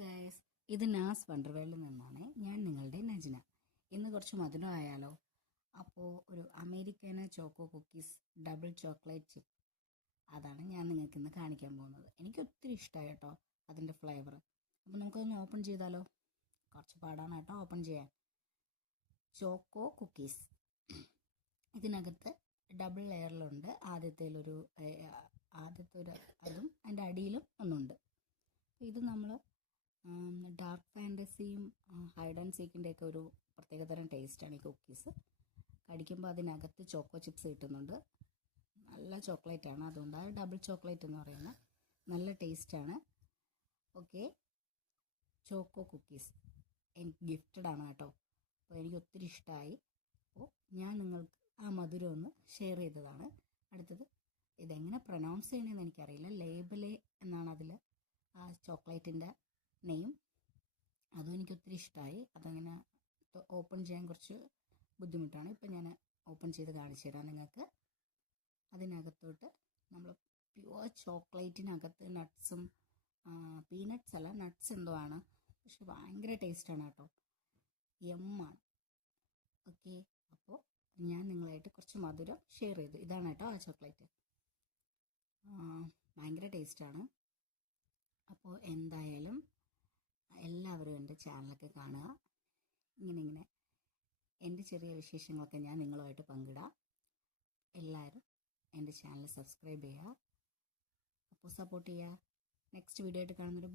Guys, ഇത് നാസ് വണ്ടർവേൾഡിൽ നിന്നാണ്. ഞാൻ നിങ്ങളുടെ നജ്ന. ഇന്ന് കുറച്ച് മധുരം ആയാലോ? അപ്പോൾ ഒരു American choco cookies double chocolate chip, അതാണ് ഞാൻ നിങ്ങൾക്ക് ഇന്ന് കാണിക്കാൻ പോകുന്നത്. എനിക്ക് ഒത്തിരി ഇഷ്ടമായി കേട്ടോ അതിൻ്റെ ഫ്ലേവർ. അപ്പോൾ നമുക്കൊന്ന് ഓപ്പൺ ചെയ്താലോ? കുറച്ച് പാടാണ് കേട്ടോ ഓപ്പൺ ചെയ്യാൻ. ചോക്കോ കുക്കീസ്, ഇതിനകത്ത് ഡബിൾ ലെയറിലുണ്ട്. ആദ്യത്തെ ഒരു അതും അതിൻ്റെ അടിയിലും ഒന്നുണ്ട്. ഇത് നമ്മൾ ഡാർക്ക് ഫാൻറ്റസിയും ഹൈഡ് ആൻഡ് സീക്കിൻ്റെ ഒക്കെ ഒരു പ്രത്യേകതരം ടേസ്റ്റാണ് ഈ കുക്കീസ്. കടിക്കുമ്പോൾ അതിനകത്ത് ചോക്കോ ചിപ്സ് കിട്ടുന്നുണ്ട്. നല്ല ചോക്ലേറ്റാണ്, അതുകൊണ്ടാണ് ഡബിൾ ചോക്ലേറ്റ് എന്ന് പറയുന്നത്. നല്ല ടേസ്റ്റാണ്. ഓക്കെ, ചോക്കോ കുക്കീസ് എനിക്ക് ഗിഫ്റ്റഡ് ആണ് കേട്ടോ. അപ്പോൾ എനിക്ക് ഒത്തിരി ഇഷ്ടമായി. അപ്പോൾ ഞാൻ നിങ്ങൾക്ക് ആ മധുരം ഒന്ന് ഷെയർ ചെയ്തതാണ്. അടുത്തത്, ഇതെങ്ങനെ പ്രൊനൗൺസ് ചെയ്യണമെന്ന് എനിക്കറിയില്ല. ലേബലെ എന്നാണ് അതിൽ ആ ചോക്ലേറ്റിൻ്റെ നെയിം. അതും എനിക്കൊത്തിരി ഇഷ്ടമായി. അതങ്ങനെ ഓപ്പൺ ചെയ്യാൻ കുറച്ച് ബുദ്ധിമുട്ടാണ്. ഇപ്പം ഞാൻ ഓപ്പൺ ചെയ്ത് കാണിച്ചു തരാം നിങ്ങൾക്ക്. അതിനകത്തോട്ട് നമ്മൾ പ്യുവർ ചോക്ലേറ്റിനകത്ത് നട്ട്സും പീനട്ട്സ് അല്ല, നട്ട്സ് എന്തോ ആണ്, പക്ഷെ ഭയങ്കര ടേസ്റ്റാണ് കേട്ടോ. എമ്മാണ്. ഓക്കെ, അപ്പോൾ ഞാൻ നിങ്ങളായിട്ട് കുറച്ച് മധുരം ഷെയർ ചെയ്തു. ഇതാണ് കേട്ടോ ആ ചോക്ലേറ്റ്. ഭയങ്കര ടേസ്റ്റാണ്. അപ്പോൾ എന്തായാലും എല്ലാവരും എൻ്റെ ചാനലൊക്കെ കാണുക. ഇങ്ങനെ എൻ്റെ ചെറിയ വിശേഷങ്ങളൊക്കെ ഞാൻ നിങ്ങളുമായിട്ട് പങ്കിടാം. എല്ലാവരും എൻ്റെ ചാനൽ സബ്സ്ക്രൈബ് ചെയ്യുക. അപ്പോൾ സപ്പോർട്ട് ചെയ്യുക. നെക്സ്റ്റ് വീഡിയോ ആയിട്ട് കാണുന്നൊരു